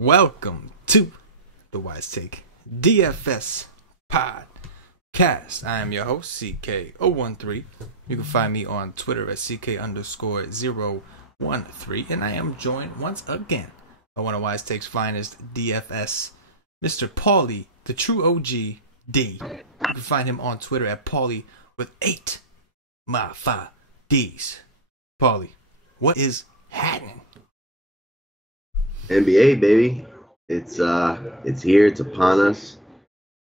Welcome to the WiseTake DFS podcast. I am your host, CK013. You can find me on Twitter at CK_013. And I am joined once again by one of WiseTake's finest DFS, Mr. Paulie, the true OG D. You can find him on Twitter at Paulie with 5 Ds. Paulie, what is happening? NBA, baby. It's here. It's upon us.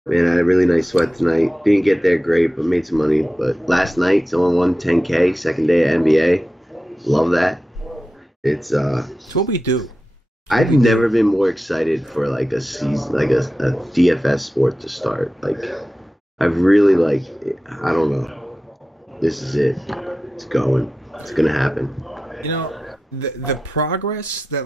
Man, I had a really nice sweat tonight. Didn't get there great, but made some money. But last night, someone won $10K, second day of NBA. Love that. It's what we do. I've never been more excited for like a season, like a DFS sport to start. Like, I've really I don't know. This is it. It's going. It's gonna happen. You know, the progress that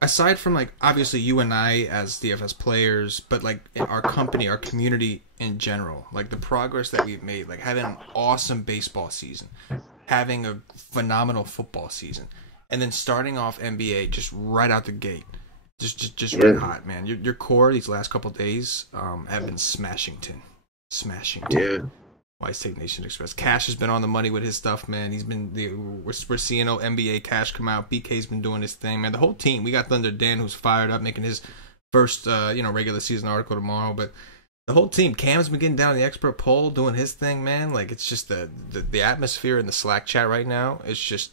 aside from obviously you and I as DFS players, but our company, our community in general, the progress that we've made, having an awesome baseball season, having a phenomenal football season, and then starting off NBA just right out the gate, just red hot, man. Your core these last couple of days have been smashing. Yeah. WiseTake Nation Express. Cash has been on the money with his stuff, man. We're seeing NBA Cash come out. BK's been doing his thing, man. The whole team. We got Thunder Dan, who's fired up, making his first regular season article tomorrow. But the whole team. Cam's been getting down the expert poll, doing his thing, man. It's just the atmosphere in the Slack chat right now. It's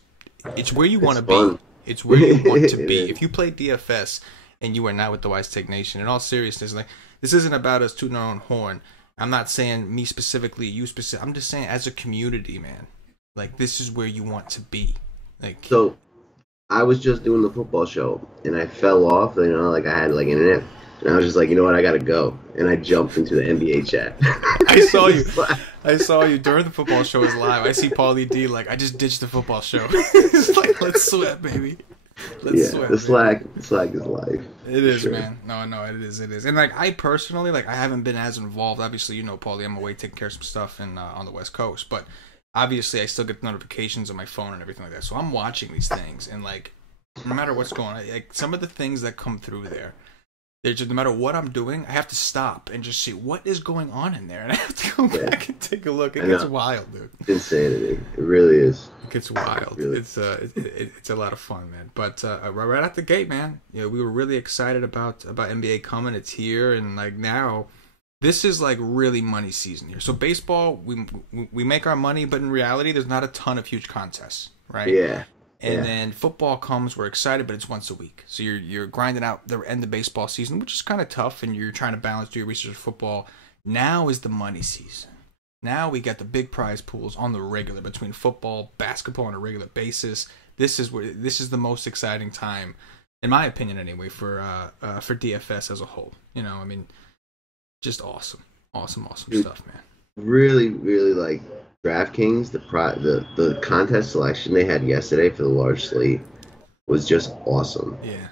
where you want to be. It's where you want to be. If you play DFS and you are not with the WiseTake Nation, in all seriousness, this isn't about us tooting our own horn. I'm not saying me specifically, you specific. I'm just saying as a community, man. This is where you want to be. So, I was just doing the football show, and I fell off. I had internet, and I was just like, you know what, I gotta go, and I jumped into the NBA chat. I saw you. I saw you during the football show is live. I see Paulie D. I just ditched the football show. It's let's sweat, baby. Let's sweat. The Slack is life. It is, sure. Man. No, it is. And I personally, I haven't been as involved. Obviously, Paulie, I'm away taking care of some stuff on the West Coast, but obviously I still get notifications on my phone and everything like that. So I'm watching these things, and no matter what's going on, some of the things that come through there, they're just, no matter what I'm doing, I have to stop and just see what is going on in there, and I have to go back and take a look. It gets wild, dude. It's insanity. It really is. It gets wild. Really. It's a lot of fun, man. But right out the gate, man, we were really excited about NBA coming. It's here, and now this is really money season here. So baseball, we make our money, but in reality, there's not a ton of huge contests, right? Yeah. And then football comes, we're excited, but it's once a week. So you're grinding out the end of baseball season, which is kind of tough, and you're trying to balance, do your research for football. Now is the money season. Now we got the big prize pools on the regular between football, basketball on a regular basis. This is the most exciting time, in my opinion anyway, for DFS as a whole. Just awesome stuff, man. Really, really DraftKings, the contest selection they had yesterday for the large slate was just awesome. Yeah.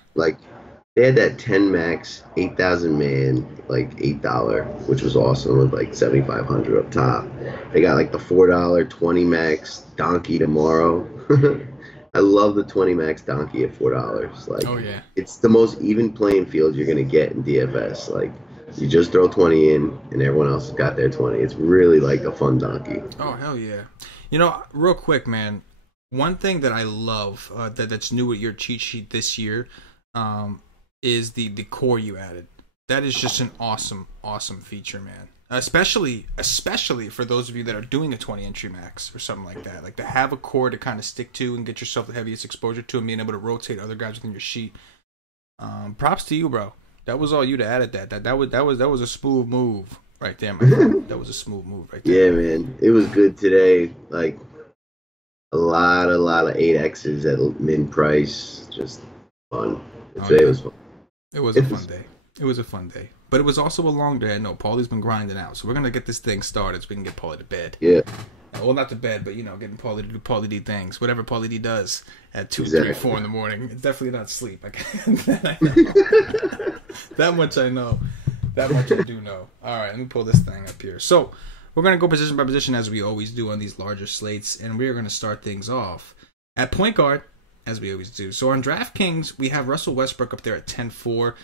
They had that 10 max, 8,000 man, $8, which was awesome with 7,500 up top. They got the $4 20 max donkey tomorrow. I love the 20 max donkey at $4. Oh yeah. It's the most even playing field you're gonna get in DFS. You just throw 20 in, and everyone else has got their 20. It's really a fun donkey. Oh, hell yeah. Real quick, man, one thing that I love that's new with your cheat sheet this year is the core you added. That is just an awesome feature, man. Especially for those of you that are doing a 20 entry max or something like that. To have a core to kind of stick to and get yourself the heaviest exposure to and being able to rotate other guys within your sheet. Props to you, bro. That was all you to add at that. That was a smooth move right there, my friend. That was a smooth move right there. Yeah, man. It was good today. A lot of 8Xs at min price. Just fun. Today was fun. It was a fun day. It was a fun day. But it was also a long day. I know Paulie's been grinding out. So we're going to get this thing started so we can get Paulie to bed. Yeah. Well, not to bed, but, getting Paulie to do Paulie D things. Whatever Paulie D does at 2, 3, 4 in the morning. It's definitely not sleep. That much I know. That much I do know. All right, let me pull this thing up here. So we're going to go position by position as we always do on these larger slates. And we're going to start things off at point guard. as we always do. So on DraftKings, we have Russell Westbrook up there at 10-4.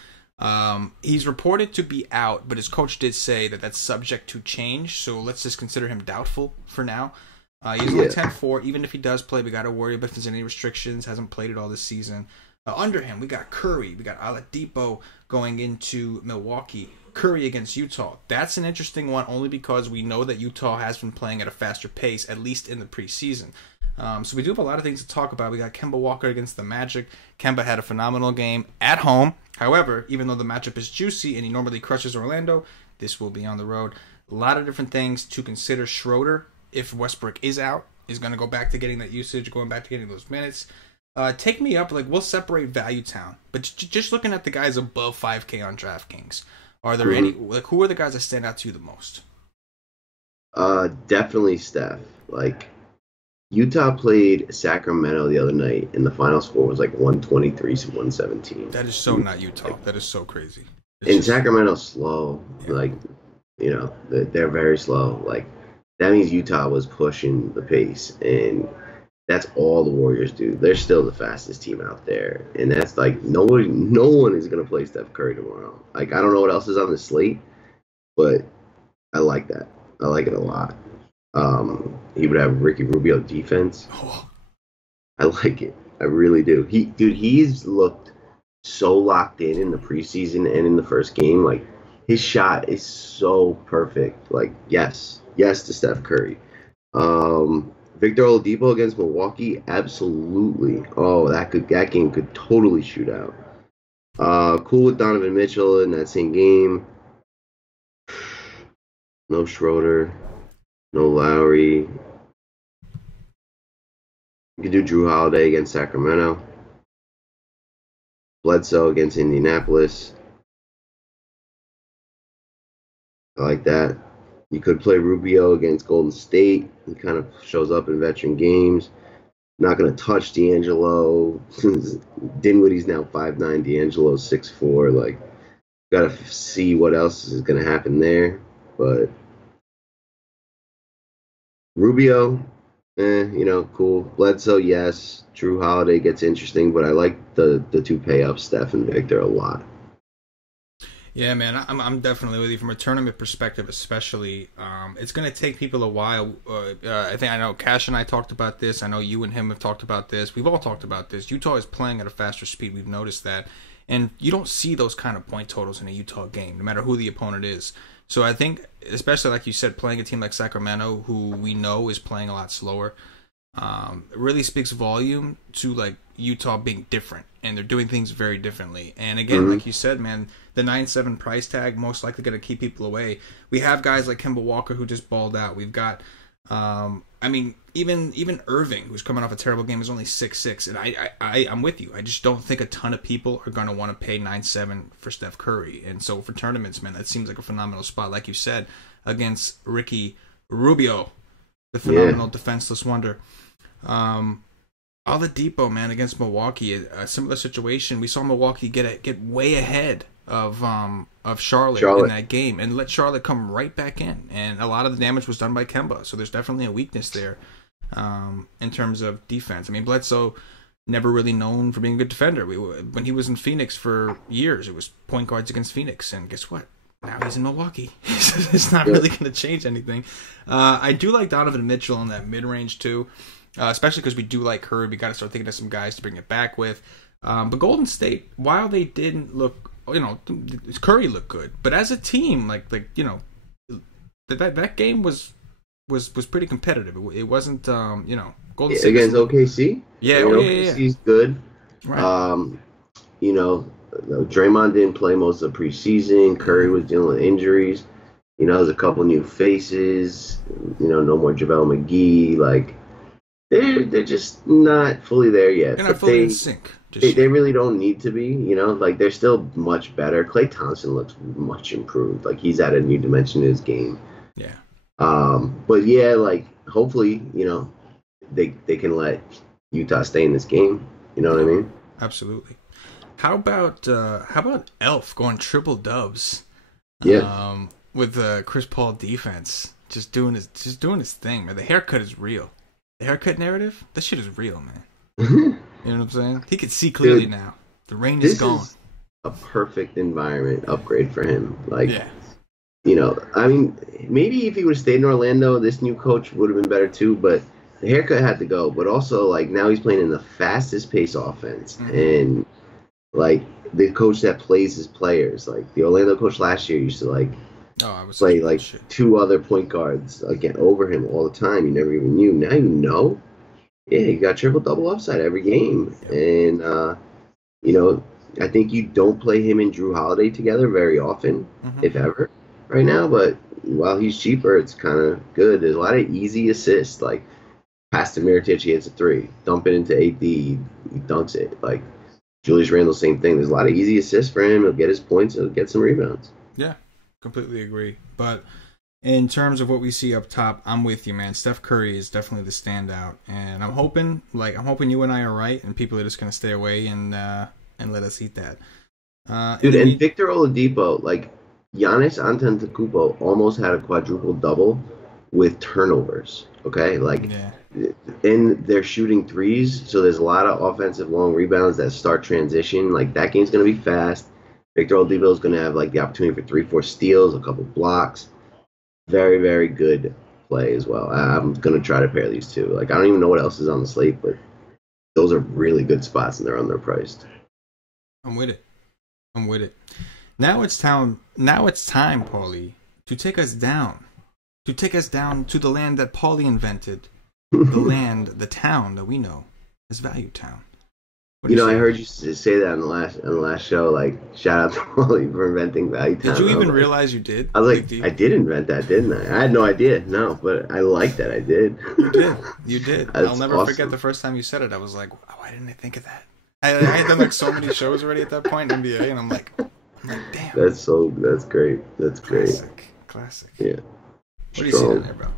He's reported to be out, but his coach did say that that's subject to change. So let's just consider him doubtful for now. He's only 10-4. Even if he does play, we got to worry about if there's any restrictions. Hasn't played it all this season. Under him, we got Curry. We got Oladipo going into Milwaukee. Curry against Utah. That's an interesting one only because we know that Utah has been playing at a faster pace, at least in the preseason. So we do have a lot of things to talk about. We got Kemba Walker against the Magic. Kemba had a phenomenal game at home. However, even though the matchup is juicy and he normally crushes Orlando, this will be on the road. A lot of different things to consider. Schroeder, if Westbrook is out, is going to go back to getting that usage, going back to getting those minutes. Take me up. Like, we'll separate Value Town. But just looking at the guys above 5K on DraftKings, are there any, like, who are the guys that stand out to you the most? Definitely Steph. Like, Utah played Sacramento the other night, and the final score was like 123 to 117. That is so not Utah. That is so crazy. And Sacramento's slow. Yeah. Like, you know, they're very slow. Like, that means Utah was pushing the pace, and that's all the Warriors do. They're still the fastest team out there, and that's like no one is gonna play Steph Curry tomorrow. Like, I don't know what else is on the slate, but I like that. I like it a lot. He would have Ricky Rubio defense. Oh. I like it. I really do. He's looked so locked in the preseason and in the first game. Like, his shot is so perfect. Like, yes to Steph Curry. Victor Oladipo against Milwaukee, absolutely. Oh, that game could totally shoot out. Cool with Donovan Mitchell in that same game. No Schroeder. No Lowry. You can do Drew Holiday against Sacramento. Bledsoe against Indianapolis. I like that. You could play Rubio against Golden State. He kind of shows up in veteran games. Not going to touch D'Angelo. Dinwiddie's now 5'9". D'Angelo's 6'4". Like, got to see what else is going to happen there. But Rubio, cool. Bledsoe, yes. Drew Holiday gets interesting, but I like the two pay-ups, Steph and Victor, a lot. Yeah, man, I'm definitely with you from a tournament perspective, especially. It's going to take people a while. I know Cash and I talked about this. I know you and him have talked about this. We've all talked about this. Utah is playing at a faster speed. We've noticed that. And you don't see those kind of point totals in a Utah game, no matter who the opponent is. So I think, especially like you said, playing a team like Sacramento, who we know is playing a lot slower, it really speaks volume to like Utah being different, and they're doing things very differently. And again, like you said, man, the 9-7 price tag most likely going to keep people away. We have guys like Kemba Walker who just balled out. We've got, even Irving, who's coming off a terrible game, is only 6'6", and I'm with you. I just don't think a ton of people are going to want to pay 9-7 for Steph Curry. And so for tournaments, man, that seems like a phenomenal spot, like you said, against Ricky Rubio, the phenomenal defenseless wonder. Oladipo, man, against Milwaukee, a similar situation. We saw Milwaukee get way ahead of Charlotte in that game and let Charlotte come right back in. And a lot of the damage was done by Kemba, so there's definitely a weakness there in terms of defense. I mean, Bledsoe never really known for being a good defender. When he was in Phoenix for years, it was point guards against Phoenix, and guess what? Now he's in Milwaukee. It's not really going to change anything. I do like Donovan Mitchell in that mid-range too. Especially because we do like Curry. We got to start thinking of some guys to bring it back with. But Golden State, while they didn't look, Curry looked good, but as a team, that game was pretty competitive. It wasn't, Golden State against OKC. Yeah, OKC's good. Right. Draymond didn't play most of the preseason. Curry was dealing with injuries. There's a couple new faces. No more JaVale McGee. Like, they're just not fully there yet. They're not fully in sync. They really don't need to be, like, they're still much better. Klay Thompson looks much improved. Like, he's at a new dimension in his game. Yeah. But yeah, like, hopefully, they can let Utah stay in this game. You know what I mean? Absolutely. How about Elf going triple dubs? Yeah. With Chris Paul defense, just doing his thing, man. The haircut is real. The haircut narrative, that shit is real, man. You know what I'm saying? He can see clearly Dude, now. The rain is this gone. is a perfect environment upgrade for him. Like, Yeah. I mean, maybe if he would have stayed in Orlando, this new coach would have been better too. But the haircut had to go. But also, like, now he's playing in the fastest pace offense, and like the coach that plays his players. Like the Orlando coach last year used to play like two other point guards again over him all the time. You never even knew. Now you know. Yeah, you got triple double upside every game, and I think you don't play him and Drew Holiday together very often, if ever, right now. But while he's cheaper, it's kind of good. There's a lot of easy assists, like pass to Mirotic, he hits a three, dump it into AD, he dunks it. Like Julius Randle, same thing. There's a lot of easy assists for him. He'll get his points. He'll get some rebounds. Yeah, completely agree. But in terms of what we see up top, I'm with you, man. Steph Curry is definitely the standout, and I'm hoping you and I are right, and people are just gonna stay away and let us eat that. Dude, and Victor Oladipo, like Giannis Antetokounmpo, almost had a quadruple double with turnovers. Okay, and they're shooting threes, so there's a lot of offensive long rebounds that start transition. Like that game's gonna be fast. Victor Oladipo is gonna have like the opportunity for 3-4 steals, a couple blocks. Very, very good play as well. I'm going to try to pair these two. Like, I don't even know what else is on the slate, but those are really good spots, and they're underpriced. I'm with it. Now it's time, Paulie, to take us down. To take us down to the land that Paulie invented. The town that we know as Value Town. I heard you say that on the last show. Like, shout out to Paulie for inventing Value Town. Did you even realize you did? I was like, I did invent that, didn't I? I had no idea. No, but I like that I did. You did. I'll never forget the first time you said it. I was like, why didn't I think of that? I had done like so many shows already at that point in NBA, and I'm like, damn. That's great. That's great. Classic. Yeah. What do you see down there,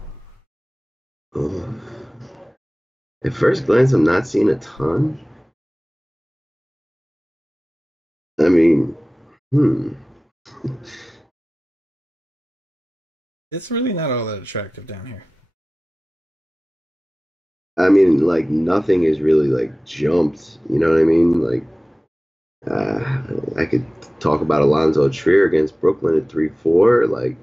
bro? At first glance, I'm not seeing a ton. I mean, It's really not all that attractive down here. I mean, like, nothing is really, like, jumped. You know what I mean? Like, I could talk about Alonzo Trier against Brooklyn at 3-4. Like,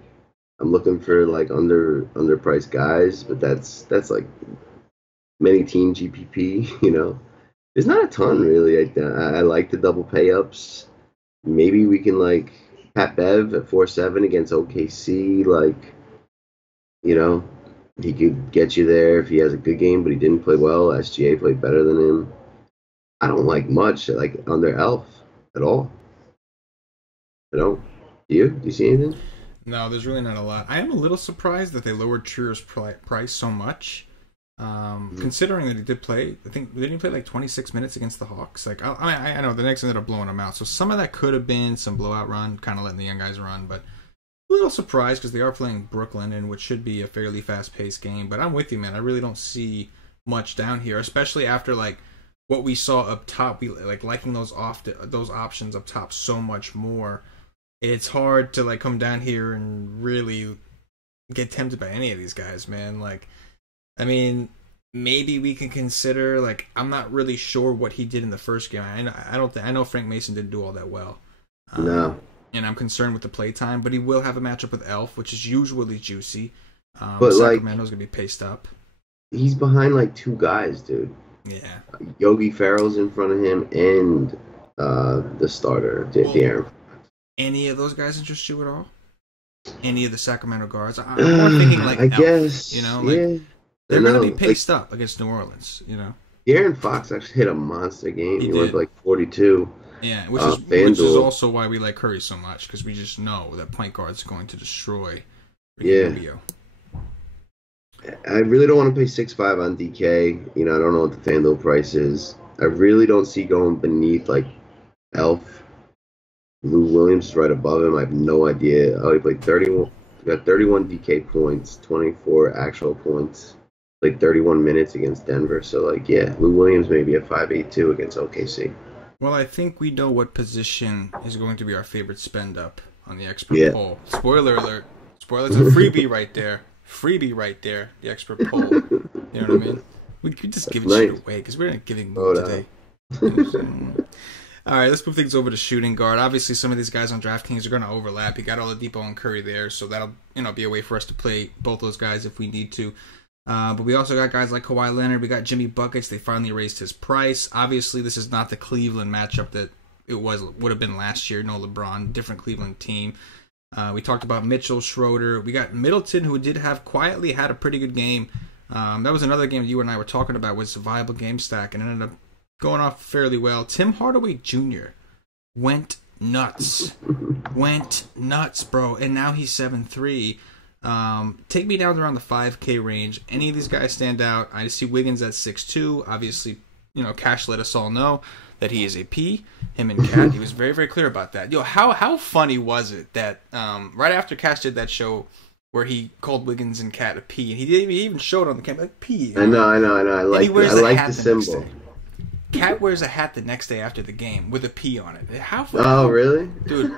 I'm looking for, like, underpriced guys, but that's like, many team GPP, There's not a ton, really. I like the double pay-ups. Maybe we can, like, Pat Bev at 4-7 against OKC. Like, he could get you there if he has a good game, but he didn't play well. SGA played better than him. I don't like much, like, under Elf at all. I don't. Do you? Do you see anything? No, there's really not a lot. I am a little surprised that they lowered Trier's price so much. Considering that he did play, didn't he play like 26 minutes against the Hawks? Like, I know the Knicks ended up blowing him out, so some of that could have been some blowout run, kind of letting the young guys run. But a little surprised because they are playing Brooklyn, in which should be a fairly fast-paced game. But I'm with you, man. I really don't see much down here, especially after like what we saw up top. We like liking those options up top so much more. It's hard to like come down here and really get tempted by any of these guys, man. Like, I mean, maybe we can consider, like, I'm not really sure what he did in the first game. I know Frank Mason didn't do all that well. No. And I'm concerned with the playtime, but he will have a matchup with Elf, which is usually juicy. But Sacramento's going to be paced up. He's behind, like, two guys, dude. Yeah. Yogi Ferrell's in front of him and the starter, De'Aaron. Any of those guys interest you at all? Any of the Sacramento guards? I'm more thinking, like, I Elf, guess, yeah. They're going to be paced up against New Orleans, De'Aaron Fox actually hit a monster game. He went like 42. Yeah, which is also why we like Curry so much, because we just know that point guard's going to destroy Rubio. I really don't want to pay 6.5 on DK. I don't know what the FanDuel price is. I really don't see going beneath like Elf. Lou Williams is right above him. I have no idea. Oh, he played 31. Got 31 DK points, 24 actual points. Played 31 minutes against Denver. So, like, yeah, Lou Williams maybe at 5.82 against OKC. Well, I think we know what position is going to be our favorite spend up on the expert poll. Spoiler alert. Spoiler's a freebie right there. The expert poll. You know what I mean? We could just give it shit away because we're in a giving mood today. All right, let's move things over to shooting guard. Obviously, some of these guys on DraftKings are going to overlap. You got Oladipo and Curry there, so that'll be a way for us to play both those guys if we need to. But we also got guys like Kawhi Leonard. We got Jimmy Buckets. They finally raised his price. Obviously, this is not the Cleveland matchup that it would have been last year. No LeBron, different Cleveland team. We talked about Mitchell, Schroeder. We got Middleton, who quietly had a pretty good game. That was another game you and I were talking about, was a viable game stack, and ended up going off fairly well. Tim Hardaway Jr. went nuts, bro, and now he's 7-3. Take me down around the 5K range. Any of these guys stand out? I see Wiggins at 6'2". Obviously, Cash let us all know that he is a P. Him and Cat, he was very, very clear about that. How funny was it that right after Cash did that show where he called Wiggins and Cat a P, and he even showed on the camera like P. I know. I like the symbol. Cat wears a hat the next day after the game with a P on it. Oh, really? Dude,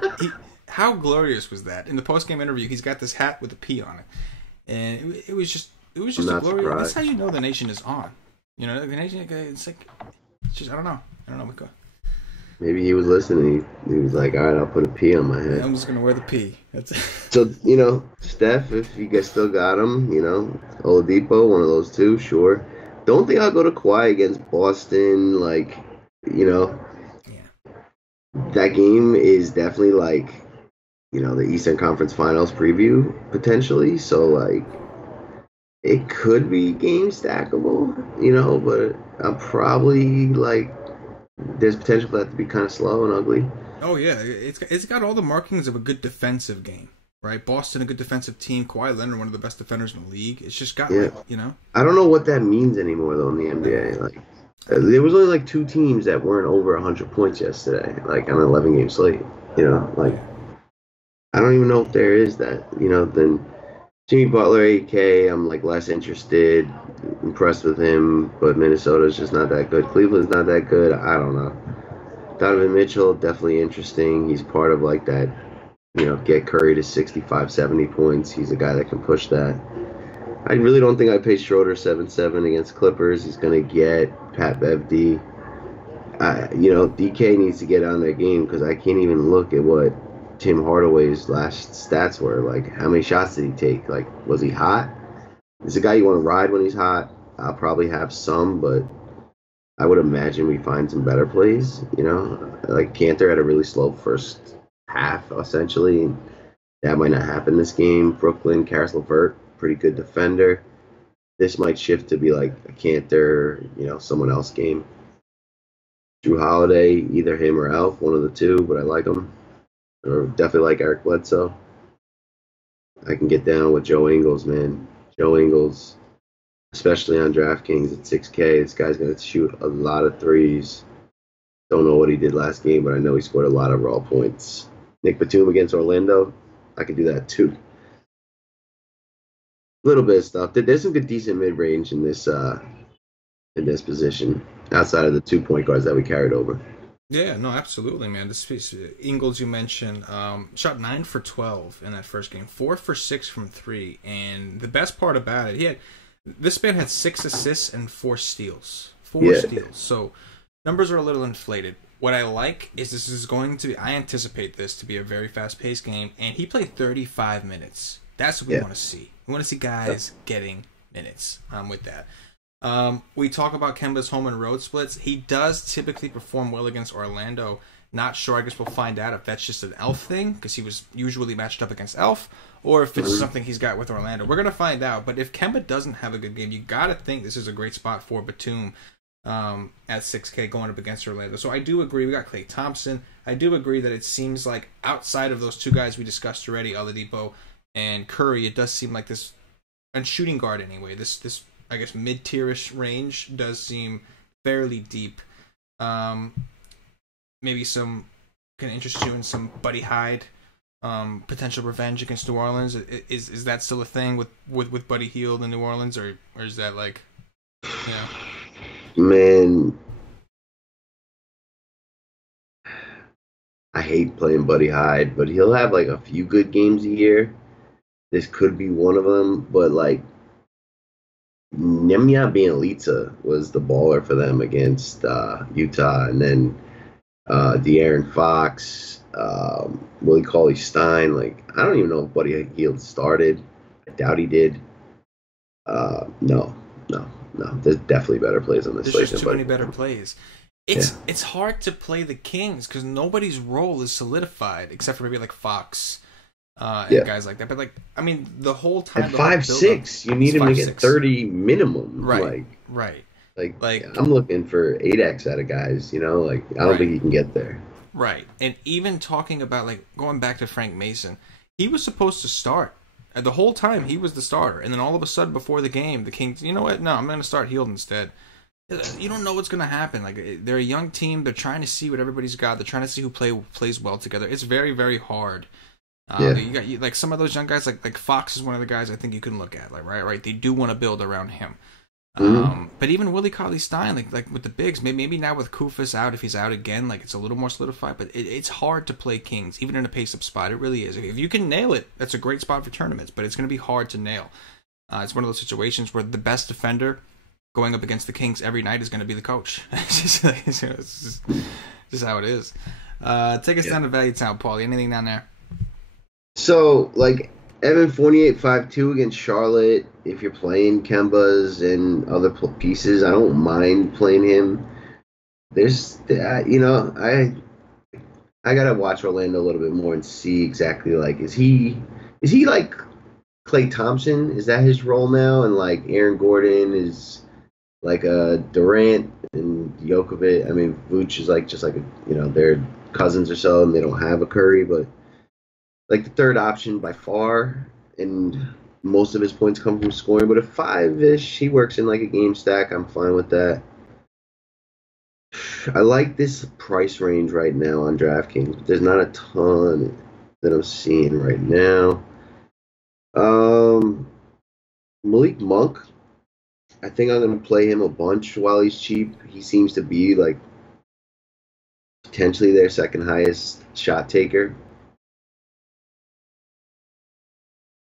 how glorious was that? In the post-game interview, he's got this hat with a P on it. And it was just a glorious. Surprised. That's how you know the nation is on. The nation, it's just, I don't know, Miko. Maybe he was listening. He was like, all right, I'll put a P on my head. I'm just going to wear the P. So, Steph, if you guys still got him, Oladipo, one of those two, sure. Don't think I'll go to Kawhi against Boston. That game is definitely the Eastern Conference Finals preview potentially. So it could be game stackable, but I'm probably there's potential for that to be kind of slow and ugly. Oh yeah, it's got all the markings of a good defensive game. Right, Boston, a good defensive team. Kawhi Leonard, one of the best defenders in the league. It's just got, I don't know what that means anymore, though, in the NBA. There was only 2 teams that weren't over 100 points yesterday, on an 11-game slate. I don't even know if there is that. Then Jimmy Butler, 8K, I'm less interested, impressed with him, but Minnesota's just not that good. Cleveland's not that good. I don't know. Donovan Mitchell, definitely interesting. He's part of that. Get Curry to 65, 70 points. He's a guy that can push that. I really don't think I'd pay Schroeder 7-7 against Clippers. He's going to get Pat Bev D. DK needs to get on that game because I can't even look at what Tim Hardaway's last stats were. How many shots did he take? Was he hot? He's a guy you want to ride when he's hot. I'll probably have some, but I would imagine we find some better plays. Cantor had a really slow first half, essentially. That might not happen this game. Brooklyn, Karis LeVert, pretty good defender. This might shift to be a Cantor, someone else game. Drew Holiday, either him or Elf, one of the two, but I like him. Or definitely like Eric Bledsoe. I can get down with Joe Ingles, man. Joe Ingles, especially on DraftKings at 6K, this guy's going to shoot a lot of threes. Don't know what he did last game, but I know he scored a lot of raw points. Nick Batum against Orlando, I could do that too. A little bit of stuff. There's some good, decent mid-range in this position, outside of the 2 point guards that we carried over. Yeah, no, absolutely, man. This piece, Ingles, you mentioned, shot 9 for 12 in that first game, 4 for 6 from 3, and the best part about it, this man had 6 assists and 4 steals. 4 steals. So numbers are a little inflated. What I like is this is going to be, I anticipate this to be a very fast-paced game, and he played 35 minutes. That's what we want to see. We want to see guys getting minutes with that. We talk about Kemba's home and road splits. He does typically perform well against Orlando. Not sure. I guess we'll find out if that's just an Elf thing, because he was usually matched up against Elf, or if it's something he's got with Orlando. We're going to find out. But if Kemba doesn't have a good game, you got to think this is a great spot for Batum at 6K going up against Orlando. So I do agree. We got Klay Thompson. I do agree that it seems like outside of those two guys we discussed already, Oladipo and Curry, it does seem like this, and shooting guard anyway, this I guess mid-tierish range does seem fairly deep. Maybe some can interest you in some Buddy Hyde potential revenge against New Orleans. Is that still a thing with Buddy Hield in New Orleans, or is that Man, I hate playing Buddy Hyde, but he'll have a few good games a year. This could be one of them, but Nemanja Bjelica was the baller for them against Utah, and then De'Aaron Fox, Willie Cauley-Stein. Like, I don't even know if Buddy Hield started. I doubt he did. No, no, no. There's definitely better plays on this There's slate just than too many Buddy better Hield. plays. Yeah. It's hard to play the Kings because nobody's role is solidified except for maybe like Fox and Yeah. guys like that. But like, I mean, the whole time, At the whole 5'6", you need he's him to get 5'6". 30 minimum. Right, right, Like like I'm looking for 8x out of guys. Like I don't right, think he can get there. right. And even talking about like going back to Frank Mason, he was supposed to start. The whole time he was the starter, and then all of a sudden before the game, the Kings, you know what? No, I'm going to start Hield instead. You don't know what's going to happen. Like they're a young team. They're trying to see what everybody's got. They're trying to see who plays well together. It's very, very hard. Yeah. You got like some of those young guys. Like Fox is one of the guys I think you can look at. Like right. They do want to build around him. But even Willie Cauley-Stein, like with the bigs, maybe now with Kufus out, if he's out again, like it's a little more solidified. But it's hard to play Kings, even in a pace-up spot. It really is. If you can nail it, that's a great spot for tournaments. But it's going to be hard to nail. It's one of those situations where the best defender going up against the Kings every night is going to be the coach. It's just how it is. Take us down to Value Town, Paulie. Anything down there? So like Evan Fournier at 5'2" against Charlotte. If you're playing Kembas and other pieces, I don't mind playing him. There's I gotta watch Orlando a little bit more and see exactly like is he like Klay Thompson? Is that his role now? And like Aaron Gordon is like Durant and Jokovic. I mean, Vooch is like just like they're cousins or so, and they don't have a Curry, but like the third option by far, and most of his points come from scoring. But at 5-ish, he works in like a game stack. I'm fine with that. I like this price range right now on DraftKings. There's not a ton that I'm seeing right now. Malik Monk, I think I'm going to play him a bunch while he's cheap. He seems to be like potentially their second highest shot taker.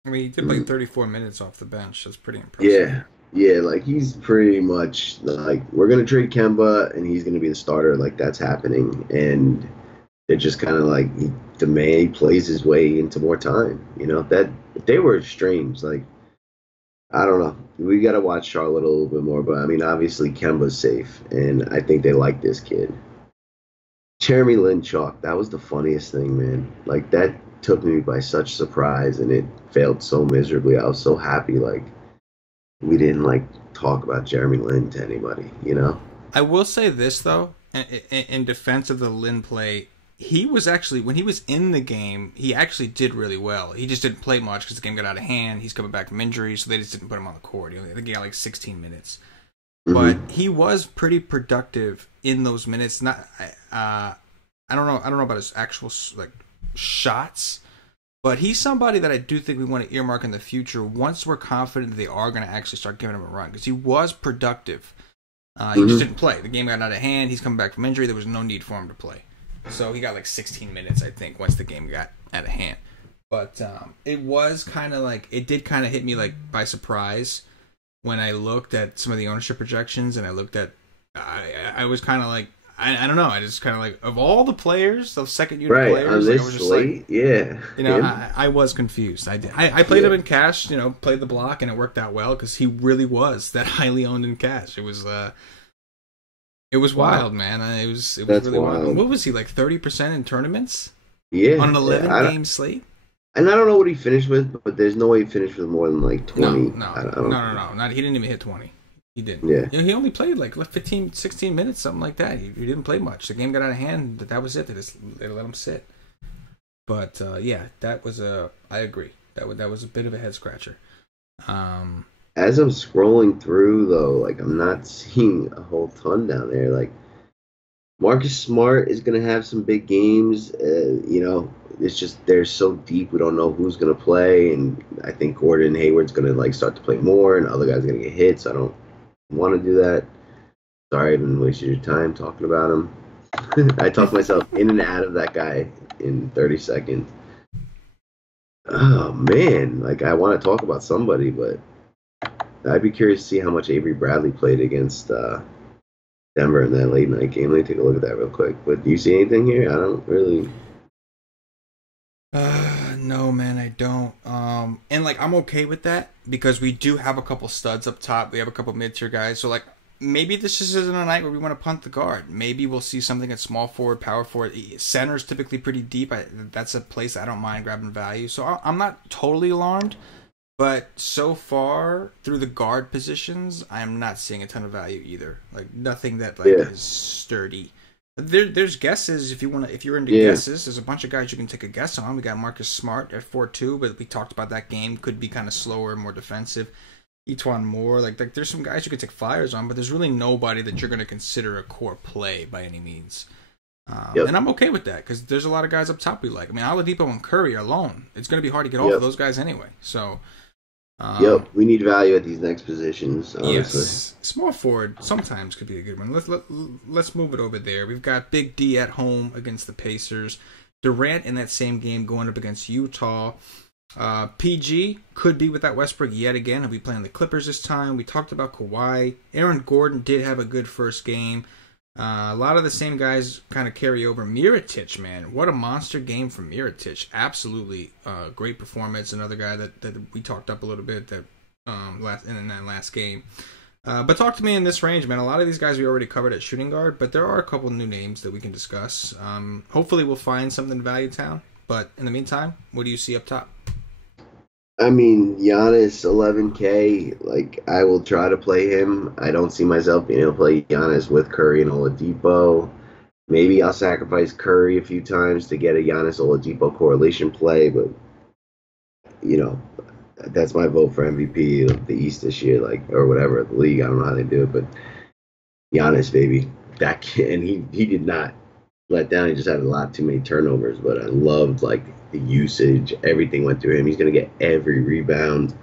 I mean, he did like 34 minutes off the bench. That's pretty impressive. Yeah, like he's pretty much like we're gonna trade Kemba and he's gonna be the starter. Like that's happening, and they're just kind of like the man plays his way into more time. That they were strange. Like I don't know. We gotta watch Charlotte a little bit more, but I mean, obviously Kemba's safe, and I think they like this kid. Jeremy Lin chalk. That was the funniest thing, man. Like that took me by such surprise, and it failed so miserably. I was so happy, like we didn't like talk about Jeremy Lin to anybody. I will say this though, in defense of the Lin play, he was actually when he was in the game, he actually did really well. He just didn't play much because the game got out of hand. He's coming back from injury, so they just didn't put him on the court. I think he got like 16 minutes, but he was pretty productive in those minutes. Not, I don't know about his actual like shots, but he's somebody that I do think we want to earmark in the future once we're confident that they are going to actually start giving him a run, because he was productive. He just didn't play. The game got out of hand. He's coming back from injury. There was no need for him to play. So he got like 16 minutes, I think, once the game got out of hand. But it was kind of like, it did kind of hit me like by surprise when I looked at some of the ownership projections, and I looked at, I was kind of like, I don't know. I just kind of like, of all the players, those second unit players, on this I was just slate, like, I was confused. I played him in cash, played the block, and it worked out well because he really was that highly owned in cash. It was wild, man. It was really wild. What was he, like 30% in tournaments? Yeah, on an 11-game slate. And I don't know what he finished with, but there's no way he finished with more than like 20. No. He didn't even hit 20. He didn't. Yeah. He only played like 15, 16 minutes, something like that. He didn't play much. The game got out of hand. That was it. They let him sit. But that was I agree. That was a bit of a head scratcher. As I'm scrolling through, though, like I'm not seeing a whole ton down there. Like Marcus Smart is gonna have some big games. It's just they're so deep. We don't know who's gonna play, and I think Gordon Hayward's gonna like start to play more, and other guys are gonna get hit. So I don't want to do that. Sorry, I've been wasting your time talking about him. I talked myself in and out of that guy in 30 seconds. Oh man, like I want to talk about somebody, but I'd be curious to see how much Avery Bradley played against Denver in that late night game. Let me take a look at that real quick. But do you see anything here? I don't really. No, man, I don't. And like I'm okay with that because we do have a couple studs up top. We have a couple mid-tier guys. So like maybe this just isn't a night where we want to punt the guard. Maybe we'll see something at small forward, power forward. Center's typically pretty deep. That's a place I don't mind grabbing value. So I'm not totally alarmed. But so far through the guard positions, I'm not seeing a ton of value either. Like nothing that like is sturdy. There's guesses if you're into guesses. There's a bunch of guys you can take a guess on. We got Marcus Smart at 4-2, but we talked about that game could be kind of slower, more defensive. Etwan Moore, like there's some guys you could take flyers on, but there's really nobody that you're going to consider a core play by any means. And I'm okay with that because there's a lot of guys up top we like. I mean, Oladipo and Curry alone, it's going to be hard to get off of those guys anyway. So. We need value at these next positions. Honestly. Yes, small forward sometimes could be a good one. Let's move it over there. We've got Big D at home against the Pacers. Durant in that same game going up against Utah. PG could be without Westbrook yet again. He'll be playing the Clippers this time. We talked about Kawhi. Aaron Gordon did have a good first game. A lot of the same guys kind of carry over. Mirotic, man, what a monster game from Mirotic. Absolutely great performance. Another guy that we talked up a little bit that in that last game. But talk to me in this range, man. A lot of these guys we already covered at shooting guard, but there are a couple new names that we can discuss. Hopefully we'll find something in Value Town. But in the meantime, what do you see up top? I mean, Giannis, 11K. Like, I will try to play him. I don't see myself being able to play Giannis with Curry and Oladipo. Maybe I'll sacrifice Curry a few times to get a Giannis Oladipo correlation play, but that's my vote for MVP of the East this year, like or whatever the league. I don't know how they do it, but Giannis, baby, that kid, and he did not let down. He just had a lot too many turnovers, but I loved like the usage. Everything went through him. He's going to get every rebound.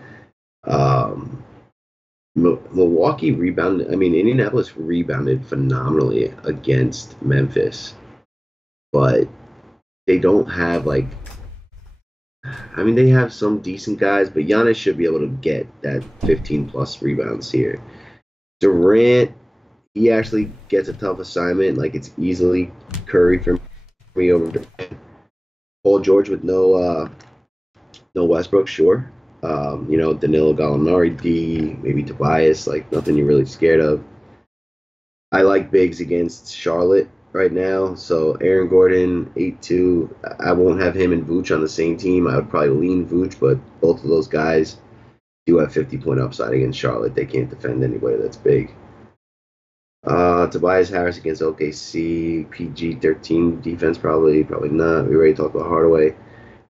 Milwaukee rebounded. I mean, Indianapolis rebounded phenomenally against Memphis, but they don't have like. I mean, they have some decent guys, but Giannis should be able to get that 15 plus rebounds here. Durant, he actually gets a tough assignment. Like it's easily Curry for me over Durant. Paul George with no Westbrook, sure. Danilo Gallinari, D, maybe Tobias, like nothing you're really scared of. I like bigs against Charlotte right now, so Aaron Gordon, 8-2. I won't have him and Vooch on the same team. I would probably lean Vooch, but both of those guys do have 50-point upside against Charlotte. They can't defend anybody that's big. Tobias Harris against OKC, PG-13 defense probably not. We already talked about Hardaway.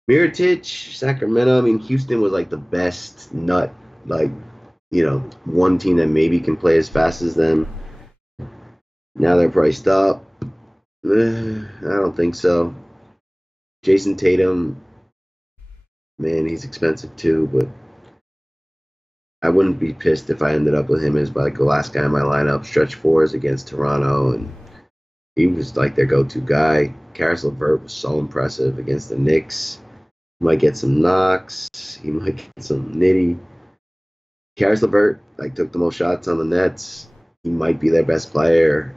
Mirotic, Sacramento. I mean, Houston was like the best nut, like, one team that maybe can play as fast as them. Now they're priced up. I don't think so. Jason Tatum, man, he's expensive too, but I wouldn't be pissed if I ended up with him as like the last guy in my lineup. Stretch fours against Toronto, and he was like their go-to guy. Karis LeVert was so impressive against the Knicks. He might get some knocks. He might get some nitty. Karis LeVert like took the most shots on the Nets. He might be their best player.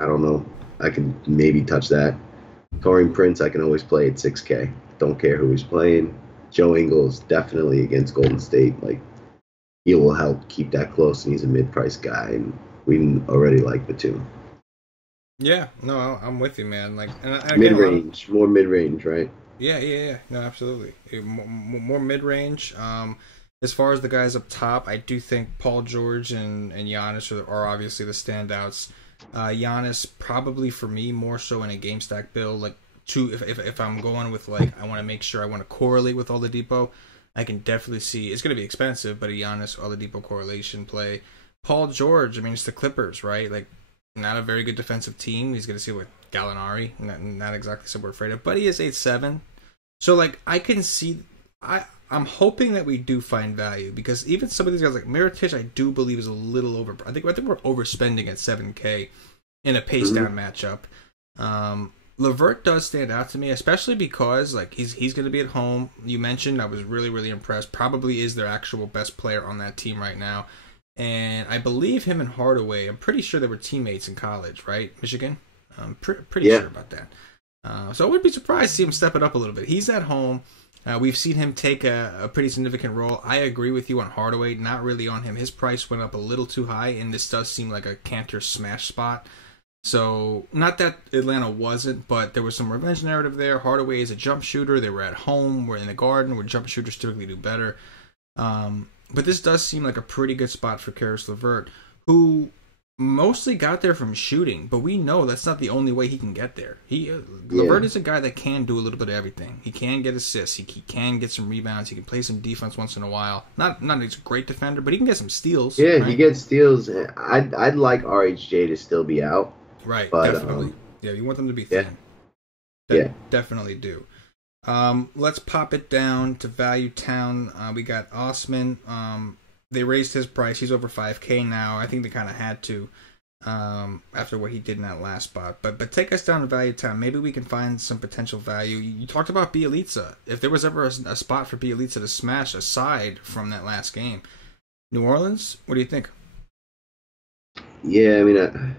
I don't know. I can maybe touch that. Taurean Prince, I can always play at 6K. Don't care who he's playing. Joe Ingles, definitely against Golden State. Like, he will help keep that close, and he's a mid-price guy, and we already like the two. Yeah, no, I'm with you, man. Like, and mid-range, more mid-range, right? Yeah. No, absolutely. More mid-range. As far as the guys up top, I do think Paul George and Giannis are obviously the standouts. Giannis probably for me more so in a game stack build. Like, if I'm going with like I want to make sure I want to correlate with Oladipo, I can definitely see it's going to be expensive, but a Giannis Oladipo correlation play. Paul George, I mean, it's the Clippers, right? Like, not a very good defensive team. He's going to see with Gallinari, not exactly something we're afraid of, but he is 8'7". So like I can see, I'm hoping that we do find value because even some of these guys like Mirotic, I do believe is a little over. I think we're overspending at 7K in a pace down matchup. Levert does stand out to me, especially because like he's going to be at home. You mentioned I was really impressed. Probably is their actual best player on that team right now, and I believe him and Hardaway. I'm pretty sure they were teammates in college, right? Michigan. I'm pretty sure about that. So I wouldn't be surprised to see him step it up a little bit. He's at home. We've seen him take a pretty significant role. I agree with you on Hardaway. Not really on him. His price went up a little too high, and this does seem like a Cantor smash spot. So, not that Atlanta wasn't, but there was some revenge narrative there. Hardaway is a jump shooter. They were at home. We're in the Garden, where jump shooters typically do better. But this does seem like a pretty good spot for Karis LeVert, who mostly got there from shooting, but we know that's not the only way he can get there. LeVert is a guy that can do a little bit of everything. He can get assists. He can get some rebounds. He can play some defense once in a while. Not he's a great defender, but he can get some steals. Yeah, right? He gets steals. I'd like RHJ to still be out. Right, but, definitely. You want them to be thin. Definitely do. Let's pop it down to Value Town. We got Osman. They raised his price. He's over 5K now. I think they kind of had to after what he did in that last spot. But take us down to Value Town. Maybe we can find some potential value. You talked about Bielitsa. If there was ever a spot for Bielitsa to smash aside from that last game, New Orleans, what do you think? Yeah, I mean,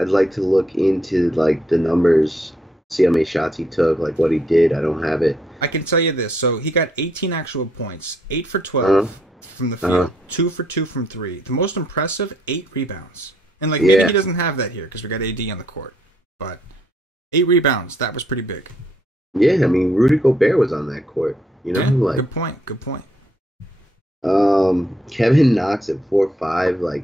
I'd like to look into like the numbers, see how many shots he took, like what he did. I don't have it. I can tell you this. So he got 18 actual points, 8 for 12 from the field, 2 for 2 from 3. The most impressive, 8 rebounds. And like maybe he doesn't have that here because we got AD on the court. But 8 rebounds, that was pretty big. Yeah, I mean Rudy Gobert was on that court. You know, like good point. Kevin Knox at 4.5, like.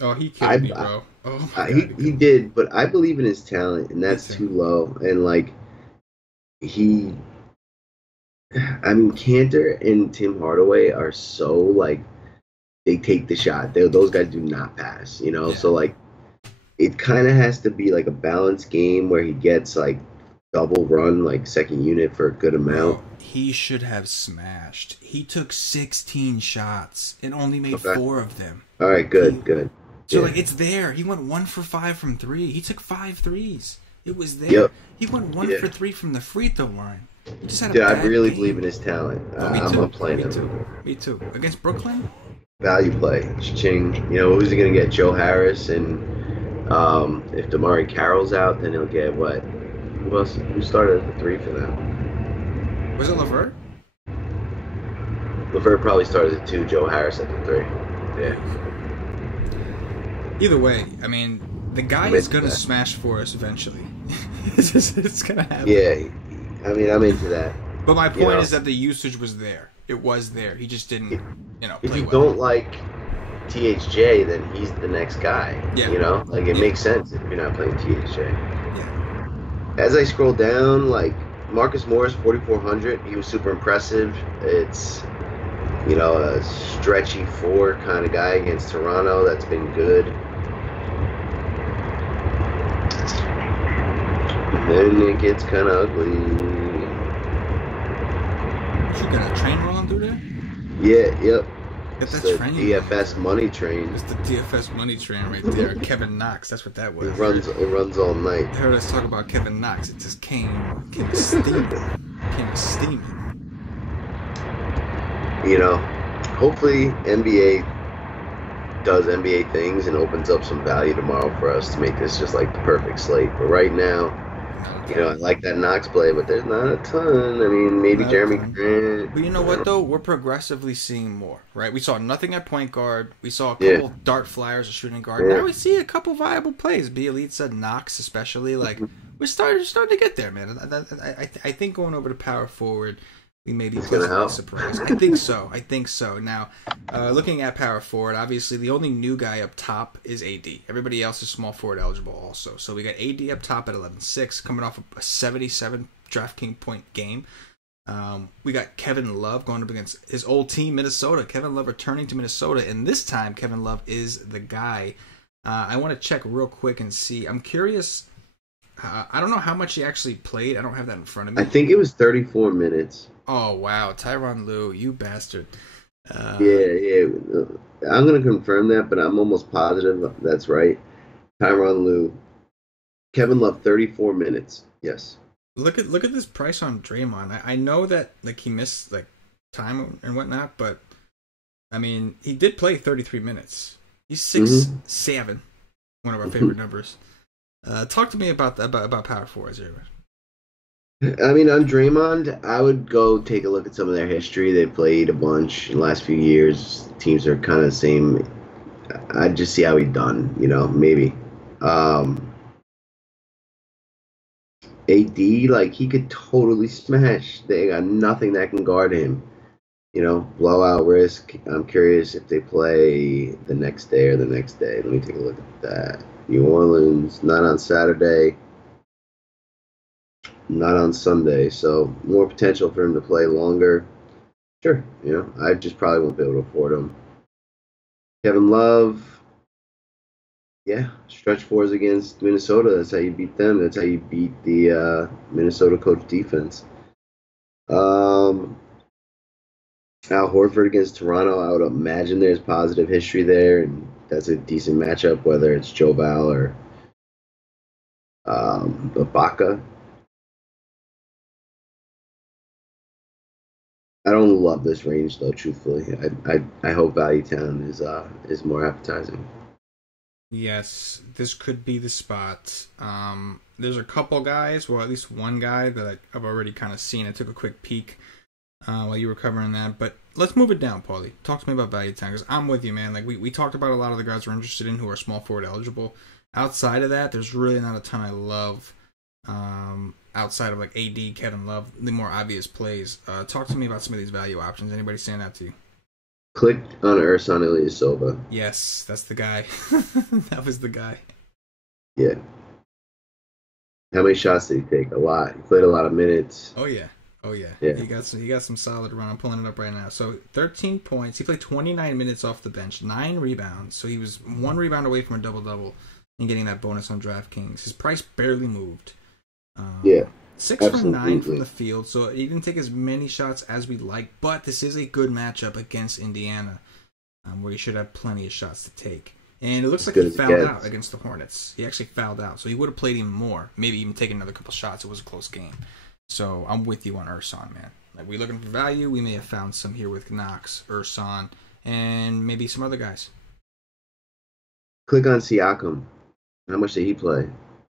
Oh, he killed me, bro. Oh my God, he did, but I believe in his talent, and that's too low. And like Cantor and Tim Hardaway are so like they take the shot. Those guys do not pass, you know. So like it kind of has to be like a balanced game where he gets like double run, like second unit for a good amount. He should have smashed. He took 16 shots and only made 4 of them. All right, good. So, like, it's there. He went 1 for 5 from 3. He took 5 threes. It was there. Yep. He went 1 for 3 from the free throw line. He just had I really believe in his talent. I'm not playing him. Me too. Against Brooklyn? Value play. Ching. You know, who's he going to get? Joe Harris. And if Damari Carroll's out, then he'll get what? Who else? Who started at the 3 for them? Was it LeVert? LeVert probably started at 2. Joe Harris at the 3. Yeah. Either way, I mean, the guy is going to smash for us eventually. It's going to happen. Yeah, I mean, I'm into that. But my point is that the usage was there. It was there. He just didn't, play if you well. don't like THJ, then he's the next guy. Yeah. You know? Like, it makes sense if you're not playing THJ. Yeah. As I scroll down, like, Marcus Morris, 4,400. He was super impressive. It's, a stretchy 4 kind of guy against Toronto. That's been good. Then it gets kind of ugly. You got a train rolling through there? Yeah, yep. Get that the train. DFS money train. It's the DFS money train right there. Kevin Knox, that's what that was. It runs all night. I heard us talk about Kevin Knox. It just came steaming. Hopefully NBA does NBA things and opens up some value tomorrow for us to make this just like the perfect slate. But right now, I like that Knox play, but there's not a ton. I mean, maybe Jeremy Grant. But you know what, though? We're progressively seeing more, right? We saw nothing at point guard. We saw a couple dart flyers at shooting guard. Now we see a couple viable plays. Bielitsa, Knox especially. Like, we're starting to get there, man. I think going over to power forward, we may be pleasantly surprised. I think so. Now, looking at power forward, obviously the only new guy up top is AD. Everybody else is small forward eligible also. So we got AD up top at 11.6, coming off a 77 DraftKings point game. We got Kevin Love going up against his old team, Minnesota. Kevin Love returning to Minnesota, and this time Kevin Love is the guy. I want to check real quick and see. I'm curious. I don't know how much he actually played. I don't have that in front of me. I think it was 34 minutes. Oh, wow. Tyronn Lue, you bastard. Yeah. I'm going to confirm that, but I'm almost positive that's right. Tyronn Lue Kevin Love, 34 minutes. Yes. Look at this price on Draymond. I know that like he missed like time and whatnot, but I mean he did play 33 minutes. He's 6'7", one of our favorite numbers. Talk to me about power forwards here. I mean, on Draymond, I would go take a look at some of their history. They played a bunch in the last few years. Teams are kind of the same. I'd just see how he'd done, maybe. AD, like, he could totally smash. They got nothing that can guard him. Blowout risk. I'm curious if they play the next day or the next day. Let me take a look at that. New Orleans, not on Saturday, not on Sunday, so more potential for him to play longer. Sure, I just probably won't be able to afford him. Kevin Love, yeah, stretch fours against Minnesota. That's how you beat them. That's how you beat the Minnesota coach defense. Al Horford against Toronto, I would imagine there's positive history there, and that's a decent matchup, whether it's Joe Val or Ibaka. I don't love this range though, truthfully. I hope Value Town is more appetizing. Yes, this could be the spot. There's a couple guys, well, at least one guy that I've already kind of seen. I took a quick peek while you were covering that, but let's move it down, Paulie. Talk to me about Value Town, because I'm with you, man. Like we talked about a lot of the guys we're interested in who are small forward eligible. Outside of that, there's really not a ton I love. Outside of like AD, Kevin Love, the more obvious plays. Talk to me about some of these value options. Anybody stand out to you? Click on Ersan Ilyasova. Yes, that's the guy. That was the guy. Yeah. How many shots did he take? A lot. He played a lot of minutes. Oh yeah. Yeah. He got some solid run. I'm pulling it up right now. So 13 points. He played 29 minutes off the bench, 9 rebounds. So he was 1 rebound away from a double-double and getting that bonus on DraftKings. His price barely moved. Yeah. 6 from 9 from the field, so he didn't take as many shots as we'd like, but this is a good matchup against Indiana, where he should have plenty of shots to take. And it looks like he fouled out against the Hornets. He actually fouled out, so he would have played even more, maybe even taken another couple shots. It was a close game. So I'm with you on Ersan, man. Like, we're looking for value. We may have found some here with Knox, Ersan, and maybe some other guys. Click on Siakam. How much did he play?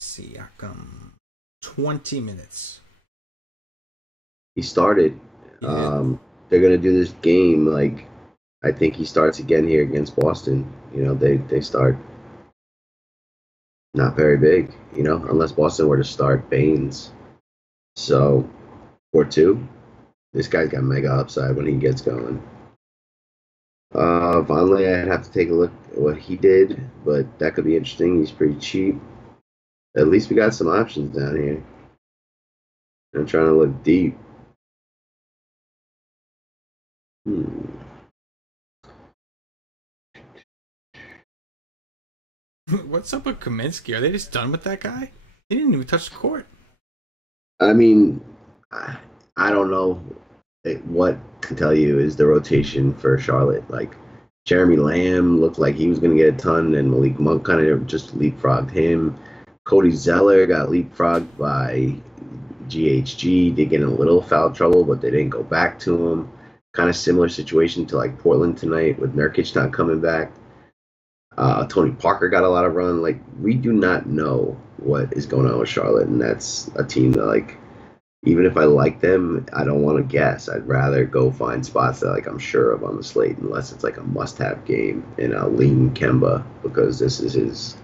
Siakam. 20 minutes. He started. Yeah. They're going to do this game. Like, I think he starts again here against Boston. They start not very big, unless Boston were to start Baines. So, 4-2. This guy's got mega upside when he gets going. Vonleh, I'd have to take a look at what he did, but that could be interesting. He's pretty cheap. At least we got some options down here. I'm trying to look deep. What's up with Kaminsky? Are they just done with that guy? He didn't even touch the court. I mean, I don't know what to tell you is the rotation for Charlotte. Like, Jeremy Lamb looked like he was going to get a ton, and Malik Monk kind of just leapfrogged him. Cody Zeller got leapfrogged by GHG. They get in a little foul trouble, but they didn't go back to him. Kind of similar situation to like Portland tonight with Nurkic not coming back. Tony Parker got a lot of run. Like, we do not know what is going on with Charlotte, and that's a team that, like, even if I like them, I don't want to guess. I'd rather go find spots that, like, I'm sure of on the slate, unless it's like a must-have game, and I'll lean Kemba because this is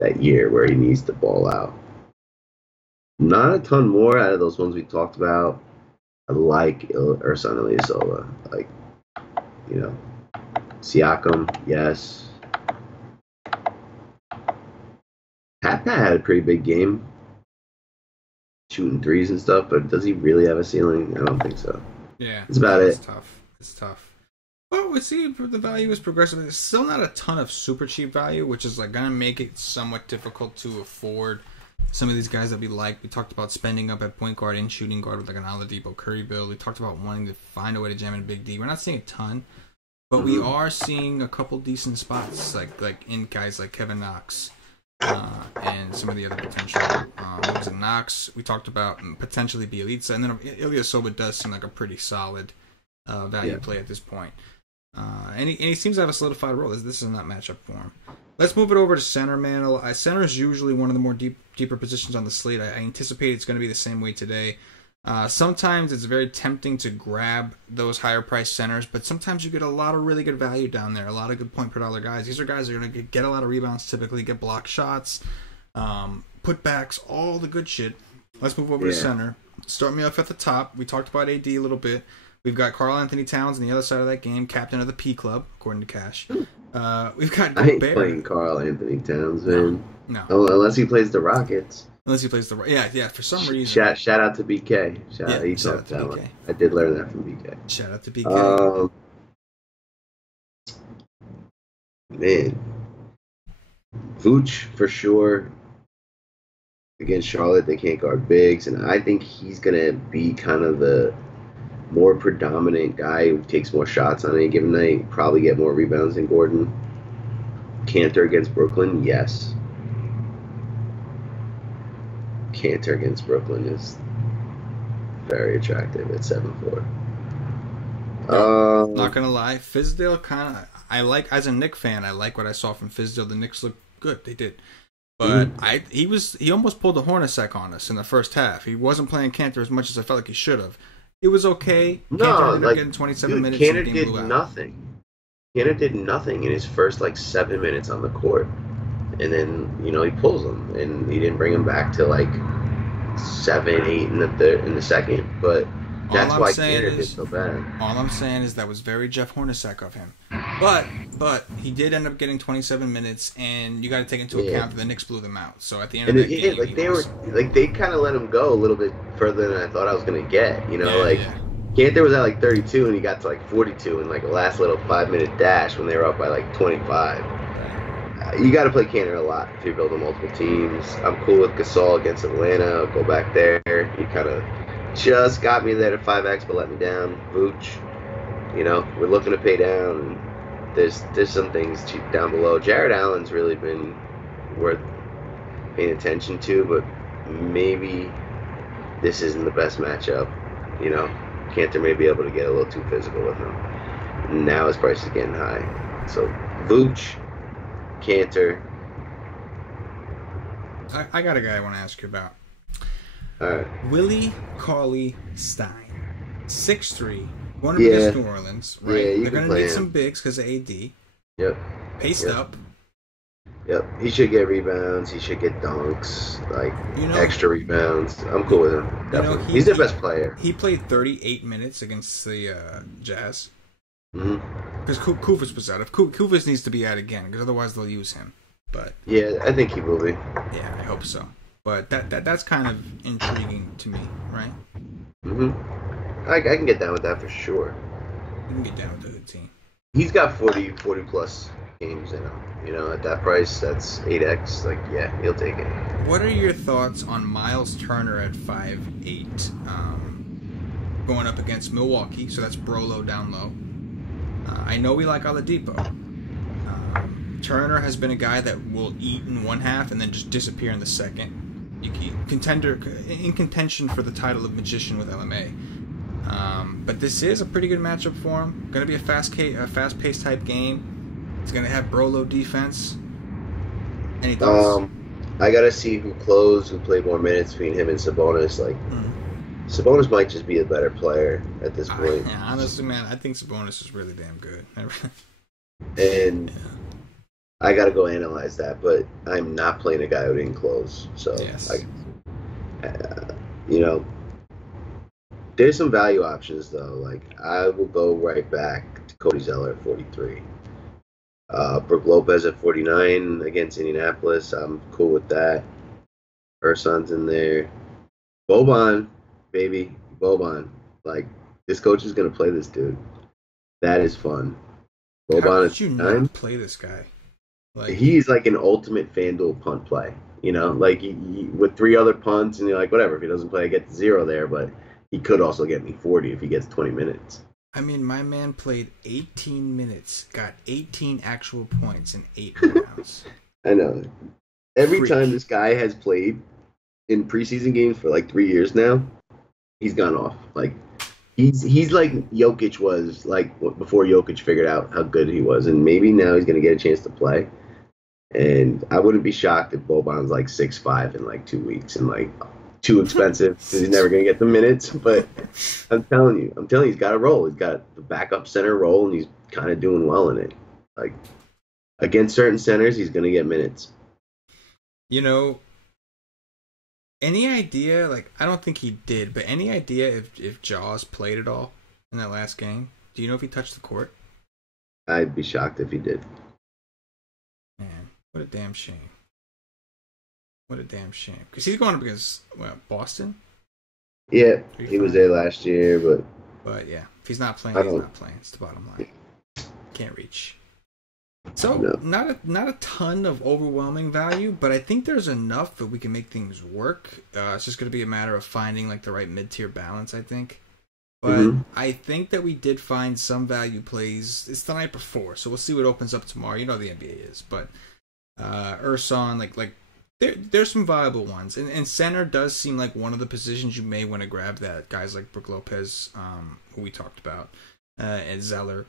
that year where he needs to ball out. Not a ton more out of those ones we talked about. I like Ersan Ilyasova. Like, Siakam, yes. Pat had a pretty big game, shooting threes and stuff, but does he really have a ceiling? I don't think so. Yeah. That's about it. It's tough. Well, we see the value is progressive. There's still not a ton of super cheap value, which is like gonna make it somewhat difficult to afford some of these guys that we like. We talked about spending up at point guard and shooting guard with like an Oladipo Curry build. We talked about wanting to find a way to jam in Big D. We're not seeing a ton, but we are seeing a couple decent spots, like in guys like Kevin Knox, and some of the other potential moves in Knox. We talked about potentially Bielitsa, and then Ilyasova does seem like a pretty solid value play at this point. And he seems to have a solidified role. This is not matchup for him. Let's move it over to center, man. Center is usually one of the more deeper positions on the slate. I anticipate it's going to be the same way today. Sometimes it's very tempting to grab those higher priced centers, but sometimes you get a lot of really good value down there, a lot of good point per dollar guys. These are guys that are going to get a lot of rebounds, typically get block shots, putbacks, all the good shit. Let's move over to center. Start me off at the top. We talked about AD a little bit. We've got Karl Anthony Towns on the other side of that game, captain of the P Club, according to Cash. We've got I ain't playing Karl Anthony Towns, man. No. Unless he plays the Rockets. Unless he plays the for some reason. Shout out to BK. Shout out to BK. I did learn that from BK. Shout out to BK. Man, Vooch for sure. Against Charlotte, they can't guard bigs, and I think he's gonna be kind of the more predominant guy who takes more shots on any given night. Probably get more rebounds than Gordon. Cantor against Brooklyn, yes. Cantor against Brooklyn is very attractive at 7-4. Not gonna lie, Fizdale kind of. I like, as a Knicks fan, I like what I saw from Fizdale. The Knicks looked good, they did, but he almost pulled a Hornacek on us in the first half. He wasn't playing Cantor as much as I felt like he should have. It was okay. Cantor ended up getting 27 minutes. Cantor did nothing. Cantor did nothing in his first 7 minutes on the court. And then, he pulls him, and he didn't bring him back till 7, 8 in the second. But that's why Cantor did so bad. All I'm saying is that was very Jeff Hornacek of him. But he did end up getting 27 minutes, and you got to take into account that the Knicks blew them out. So at the end of that game, they kind of let him go a little bit further than I thought I was gonna get. Cantor was at 32, and he got to 42 in the last little 5-minute dash when they were up by 25. You got to play Cantor a lot if you're building multiple teams. I'm cool with Gasol against Atlanta. I'll go back there. He kind of just got me there to 5x, but let me down. Vooch, we're looking to pay down. There's some things cheap down below. Jared Allen's really been worth paying attention to, but maybe this isn't the best matchup. Cantor may be able to get a little too physical with him. Now his price is getting high. So Vooch, Cantor. I got a guy I want to ask you about. All right. Willie Cauley-Stein, 6'3", going up against New Orleans, right? Yeah, they're going to need some bigs because of AD. Yep. Paced up. Yep. He should get rebounds. He should get dunks, extra rebounds. I'm cool with him. He's the best player. He played 38 minutes against the Jazz. Mm-hmm. Because Kufas was out. If Kufas needs to be out again, because otherwise they'll use him. But yeah, I think he will be. Yeah, I hope so. But that's kind of intriguing to me, right? Mm-hmm. I can get down with that for sure. You can get down with the hood team. He's got 40 plus games in him. At that price, that's 8x. He'll take it. What are your thoughts on Miles Turner at 5'8", going up against Milwaukee? So that's Brolo down low. I know we like Oladipo. Turner has been a guy that will eat in one half and then just disappear in the second. In contention for the title of magician with LMA. But this is a pretty good matchup for him. Going to be a fast-paced type game. It's going to have Brolo defense. Any thoughts? I got to see who played more minutes between him and Sabonis. Sabonis might just be a better player at this point. Honestly, man, I think Sabonis is really damn good. And I got to go analyze that, but I'm not playing a guy who didn't close. So, yes. There's some value options, though. I will go right back to Cody Zeller at 43. Brook Lopez at 49 against Indianapolis. I'm cool with that. Urson's in there. Boban, baby. Boban. This coach is going to play this dude. That is fun. Boban. How did you not play this guy? He's an ultimate FanDuel punt play. He, with 3 other punts, and you're whatever. If he doesn't play, I get 0 there, but he could also get me 40 if he gets 20 minutes. I mean, my man played 18 minutes, got 18 actual points and 8 rebounds. I know. every Freak. time this guy has played in preseason games for like 3 years now, he's gone off. Like he's like Jokic was like before Jokic figured out how good he was, and maybe now he's gonna get a chance to play. And I wouldn't be shocked if Boban's like 6'5" in like 2 weeks and like too expensive because he's never gonna get the minutes. But I'm telling you, he's got a role. He's got the backup center role, and he's kind of doing well in it. Like against certain centers, he's gonna get minutes. You know, any idea? Like, I don't think he did, but any idea if Jaws played at all in that last game? Do you know if he touched the court? I'd be shocked if he did. Man, what a damn shame. What a damn shame. Because he's going up against, Boston? Yeah, he was there last year, but... But, yeah, if he's not playing, he's not playing. It's the bottom line. Can't reach. So, not a ton of overwhelming value, but I think there's enough that we can make things work. It's just going to be a matter of finding, like, the right mid-tier balance, I think. But I think that we did find some value plays. It's the night before, so we'll see what opens up tomorrow. You know how the NBA is, but Urson, like there's some viable ones. And center does seem like one of the positions you may want to grab that. Guys like Brook Lopez, who we talked about, and Zeller.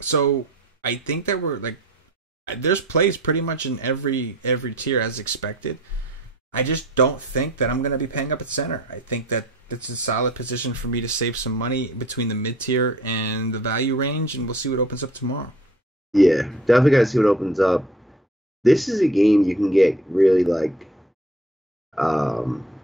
So I think that we're like, there's plays pretty much in every tier as expected. I just don't think that I'm going to be paying up at center. I think that it's a solid position for me to save some money between the mid-tier and the value range, and we'll see what opens up tomorrow. Yeah, definitely got to see what opens up. This is a game you can get really, like,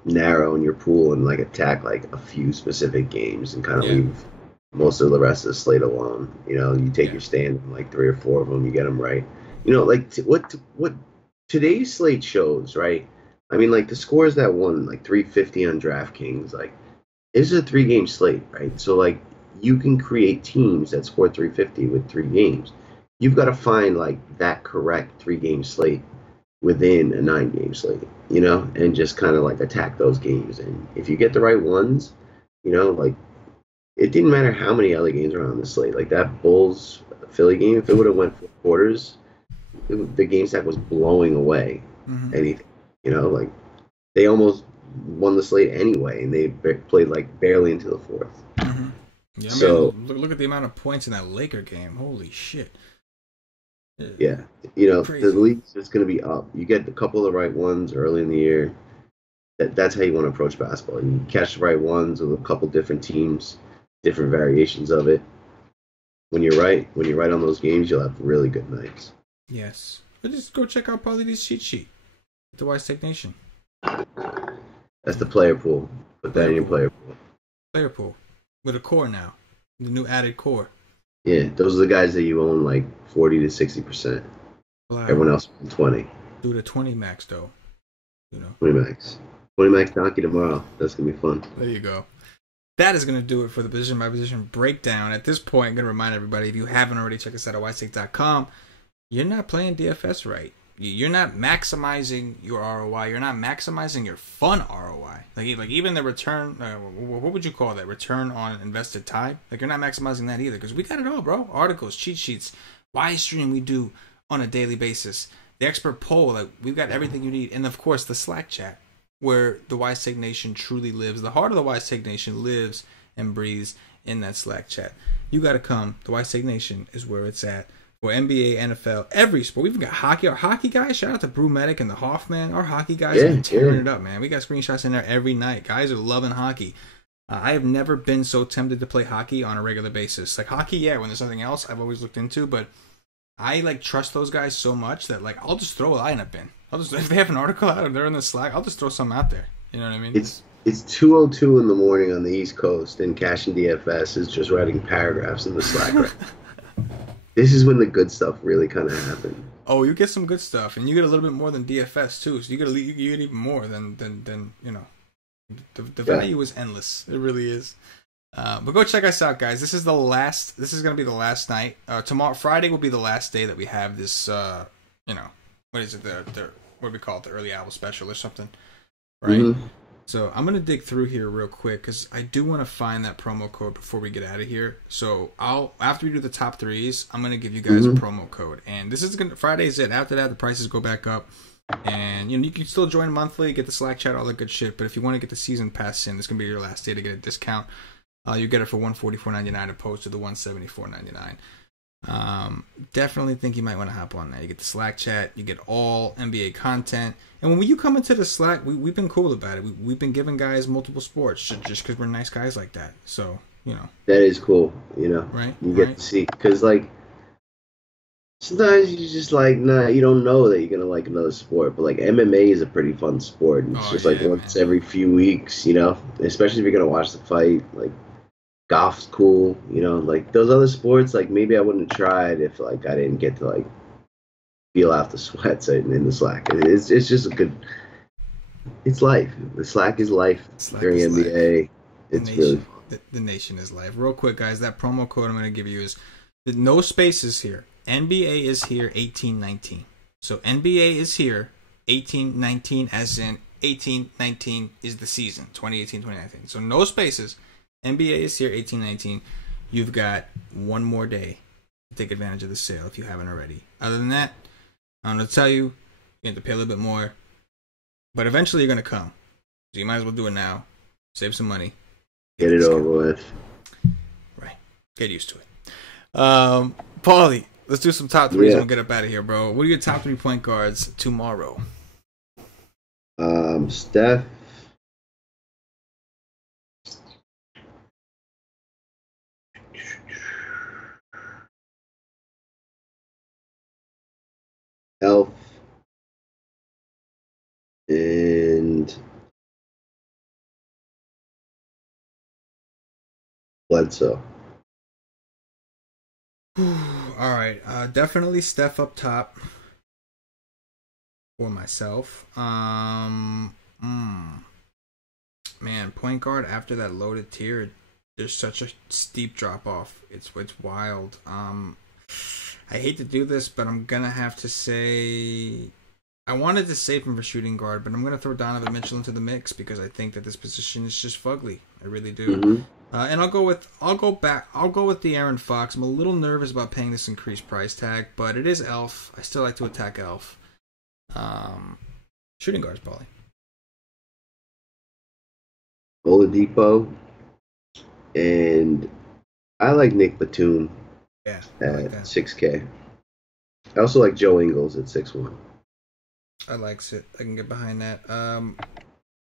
narrow in your pool and, like, attack, like, a few specific games and kind of leave most of the rest of the slate alone. You know, you take your stand in, like, 3 or 4 of them, you get them right. You know, like, what today's slate shows, right? I mean, like, the scores that won, like, 350 on DraftKings, like, this is a 3-game slate, right? So, like, you can create teams that score 350 with 3 games. You've got to find, like, that correct 3-game slate within a 9-game slate, you know, and just kind of, like, attack those games. And if you get the right ones, you know, like, it didn't matter how many other games were on the slate. Like, that Bulls-Philly game, if it would have went 4 quarters, the game stack was blowing away anything. You know, like, they almost won the slate anyway, and they played, like, barely into the 4th. Yeah, so, look at the amount of points in that Laker game. Holy shit. Yeah, you know, Crazy. the league's just going to be up. You get a couple of the right ones early in the year. That's how you want to approach basketball. You catch the right ones with a couple different teams, different variations of it. When you're right on those games, you'll have really good nights. Yes. But just go check out Paulie D's cheat sheet. The WiseTake Nation. That's the player pool. Put that in your player pool. Player pool. With a core now. The new added core. Yeah, those are the guys that you own like 40 to 60%. Everyone else 20. Do the 20 max though. You know. 20 max. 20 max donkey tomorrow. That's gonna be fun. There you go. That is going to do it for the position by position breakdown. At this point, I'm going to remind everybody, if you haven't already, check us out at WiseTake.com. You're not playing DFS right. You're not maximizing your ROI. You're not maximizing your fun ROI. Like even the return, what would you call that? Return on invested time? Like, you're not maximizing that either, because we got it all, bro. Articles, cheat sheets, wise stream we do on a daily basis. The expert poll, like, we've got everything you need. And, of course, the Slack chat, where the WiseTake Nation truly lives. The heart of the WiseTake Nation lives and breathes in that Slack chat. You got to come. The WiseTake Nation is where it's at. For NBA, NFL, every sport. We've even got hockey. Our hockey guys, shout out to Brewmatic and the Hoffman. Our hockey guys are tearing it up, man. We got screenshots in there every night. Guys are loving hockey. I have never been so tempted to play hockey on a regular basis. Like, hockey, yeah, when there's nothing else, I've always looked into, but I, like, trust those guys so much that, like, I'll just throw a lineup in. If they have an article out or they're in the Slack, I'll just throw something out there. You know what I mean? It's 2:02 in the morning on the East Coast, and Cash and DFS is just writing paragraphs in the Slack right now. This is when the good stuff really kind of happens. Oh, you get some good stuff, and you get a little bit more than DFS too. So you get even more than you know. The value is endless. It really is. But go check us out, guys. This is going to be the last night. Tomorrow, Friday, will be the last day that we have this. You know, what is it? What do we call it? The early owl special or something, right? So I'm gonna dig through here real quick because I do want to find that promo code before we get out of here. So after we do the top threes, I'm gonna give you guys a promo code, and this is gonna Friday's it. After that, the prices go back up, and you can still join monthly, get the Slack chat, all that good shit. But if you want to get the season pass in, this is gonna be your last day to get a discount. You get it for $144.99 opposed to the $174.99. Definitely think you might want to hop on that. You get the Slack chat, you get all NBA content, and when you come into the Slack, we've been cool about it. We've been giving guys multiple sports just because we're nice guys like that. So that is cool. Right? You get to see because like sometimes you just like you don't know that you're gonna like another sport, but like MMA is a pretty fun sport. And it's just like once every few weeks, especially if you're gonna watch the fight, like. Golf's cool, like those other sports, like maybe I wouldn't have tried if like I didn't get to like feel out the sweats in the Slack. It's just a good, it's life. The Slack is life during NBA. Life. It's really fun. The nation is life. Real quick, guys, that promo code I'm going to give you is no spaces here. NBA is here 1819. So NBA is here 1819 as in 1819 is the season 2018-2019. So no spaces. NBA is here, 1819. You've got one more day to take advantage of the sale if you haven't already. Other than that, I'm going to tell you, you have to pay a little bit more. But eventually you're going to come. So you might as well do it now. Save some money. Get it over with. Right. Get used to it. Paulie, let's do some top threes and we'll get up out of here, bro. What are your top 3 point guards tomorrow? Steph. Elf and Bledsoe. All right, definitely Steph up top for myself. Man, point guard after that loaded tier, there's such a steep drop off. It's wild. I hate to do this, but I'm going to have to say... I wanted to save him for shooting guard, but I'm going to throw Donovan Mitchell into the mix because I think that this position is just fugly. I really do. Mm-hmm. And I'll go with De'Aaron Fox. I'm a little nervous about paying this increased price tag, but it is Elf. I still like to attack Elf. Shooting guards, Paulie. Oladipo, and I like Nick Batum. Yeah, at 6K. I also like Joe Ingles at 6'1". I likes it. I can get behind that.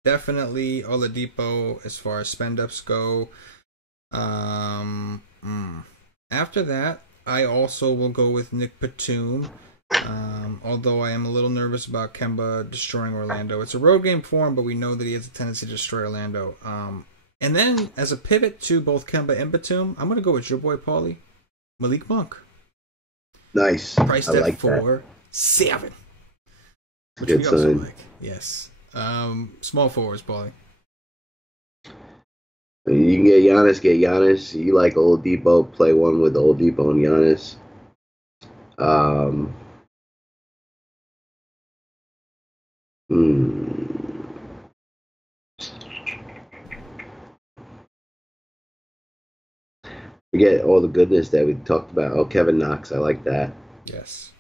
Definitely Oladipo as far as spend ups go. After that, I also will go with Nick Batum. Although I am a little nervous about Kemba destroying Orlando. It's a road game for him, but we know that he has a tendency to destroy Orlando. And then as a pivot to both Kemba and Batum, I'm going to go with your boy Paulie. Malik Monk. Nice. Priced at like 4.7. Which good we also sign. like. Yes. Small forwards, Paulie. You can get Giannis. You like Oladipo, play one with Oladipo and Giannis. Forget all the goodness that we talked about. Oh, Kevin Knox, I like that. Yes.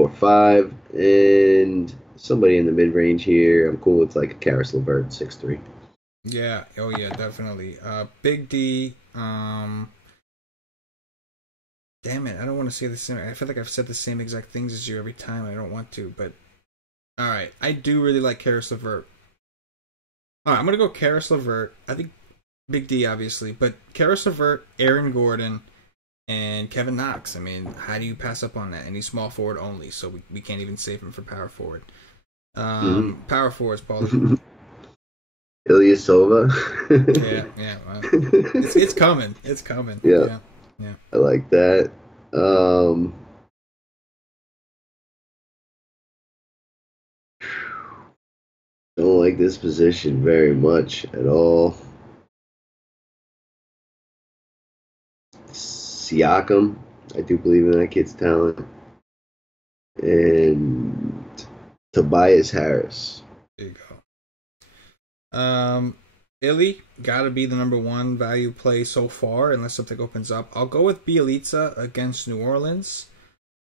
4.5, and somebody in the mid range here. I'm cool with like a Karis LeVert, 6'3". Yeah. Oh yeah, definitely. Big D. Damn it, I don't want to say the same. I feel like I've said the same exact things as you every time. I don't want to, but all right. I do really like Karis LeVert. All right, I'm gonna go Karis LeVert. I think Big D, obviously, but Karis LeVert, Aaron Gordon, and Kevin Knox. I mean, how do you pass up on that? And he's small forward only, so we can't even save him for power forward. Power forwards, Paul. Ilyasova. yeah. Well, it's coming. It's coming. Yeah. I like that. Don't like this position very much at all. Siakam, I do believe in that kid's talent. And Tobias Harris. There you go. Illy gotta be the number one value play so far, unless something opens up. I'll go with Bielitsa against New Orleans.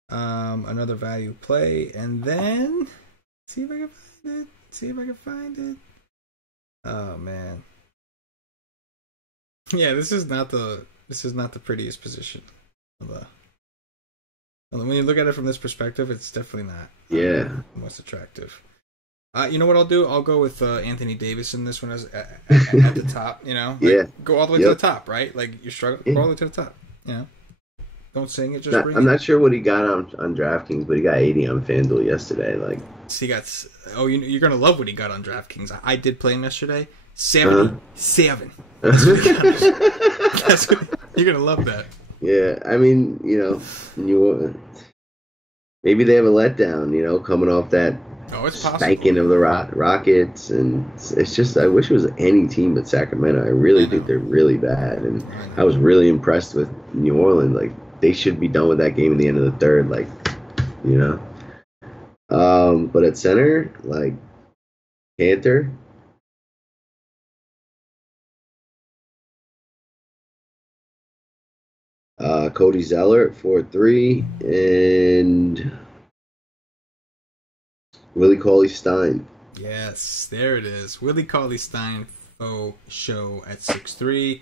Another value play, and then see if I can find it. Oh man, yeah, this is not the prettiest position. When you look at it from this perspective, it's definitely not. Yeah, most attractive. You know what I'll do? I'll go with Anthony Davis in this one as at the top. You know, go all the way to the top, right? Like you're struggling, go all the way to the top. You know, don't sing it. Just I'm not sure what he got on DraftKings, but he got 80 on FanDuel yesterday. Like, so he got. Oh, you're gonna love what he got on DraftKings. I did play him yesterday. 77. That's what he got. You're gonna love that. Yeah, I mean, maybe they have a letdown. Coming off that. Oh, it's possible. Spanking of the Rockets, and it's just I wish it was any team but Sacramento. I really think they're really bad, and I was really impressed with New Orleans. Like they should be done with that game at the end of the third. Like, but at center, like Panther. Cody Zeller at 4-3 and Willie Cauley-Stein. Yes, there it is. Willie Cauley-Stein faux show at 6-3.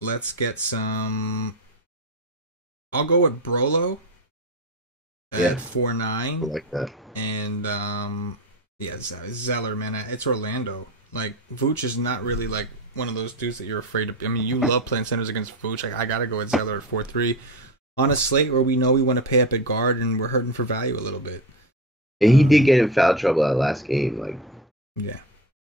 Let's get some. I'll go with Brolo at 4-9. I like that. And Zeller, man, it's Orlando. Like Vooch is not really like one of those dudes that you're afraid of. I mean, you love playing centers against Vooch. Like, I gotta go with Zeller at 4-3 on a slate where we know we want to pay up at guard and we're hurting for value a little bit. And he did get in foul trouble that last game. Like, yeah,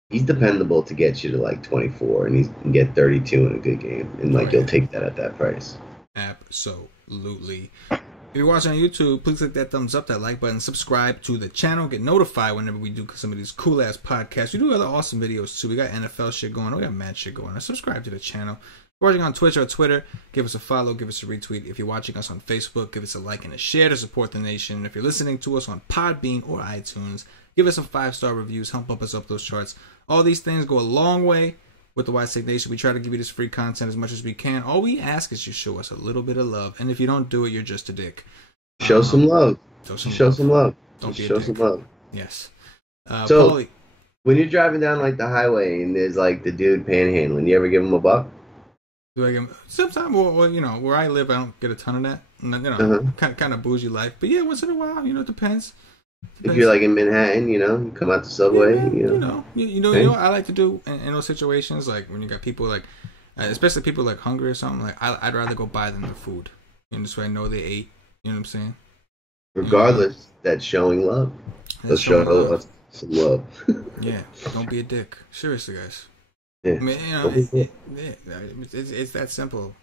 he's dependable to get you to like 24, and he can get 32 in a good game, and like you'll take that at that price. Absolutely. If you're watching on YouTube, please click that thumbs up, that like button, subscribe to the channel, get notified whenever we do some of these cool ass podcasts. We do other awesome videos too. We got NFL shit going on, we got mad shit going on. Subscribe to the channel. If you're watching on Twitch or Twitter, give us a follow, give us a retweet. If you're watching us on Facebook, give us a like and a share to support the nation. If you're listening to us on Podbean or iTunes, give us some 5-star reviews, help us up those charts. All these things go a long way with the WiseTake Nation. We try to give you this free content as much as we can. All we ask is you show us a little bit of love, and if you don't do it, you're just a dick. Show some love. Show some love. Don't be a show dick. some love. Yes. So, Paulie, when you're driving down like the highway and there's like the dude panhandling, you ever give him a buck? do I give him? Sometimes, well, where I live, I don't get a ton of that. Kind of bougie life, but yeah, once in a while, it depends. If you're like in Manhattan, you come out the subway, yeah, I like to do in those situations, like when you got people like, especially people like hungry or something. Like I'd rather go buy them the food, this way I know they ate. You know what I'm saying? Regardless, that's showing love. Let's show us some love. Yeah, don't be a dick. Seriously, guys. Yeah. I mean, it's that simple.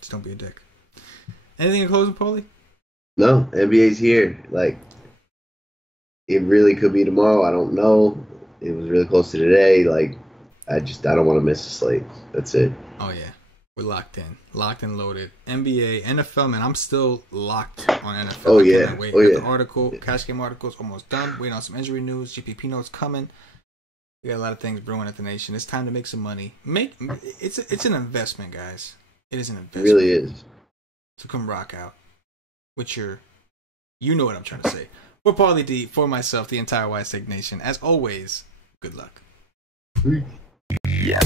Just don't be a dick. Anything in closing, Paulie? No, NBA's here. Like, it really could be tomorrow. I don't know. It was really close to today. Like, I don't want to miss the slate. That's it. Oh yeah, we're locked and loaded. NBA, NFL, man. I'm still locked on NFL. Oh yeah. Wait. Oh, The article, cash game article's almost done. Waiting on some injury news. GPP notes coming. We got a lot of things brewing at the nation. It's time to make some money. It's an investment, guys. It is an investment. It really is. So come rock out with your, you know what I'm trying to say. For Paulie D, for myself, the entire WiseTake Nation. As always, good luck. Yeah.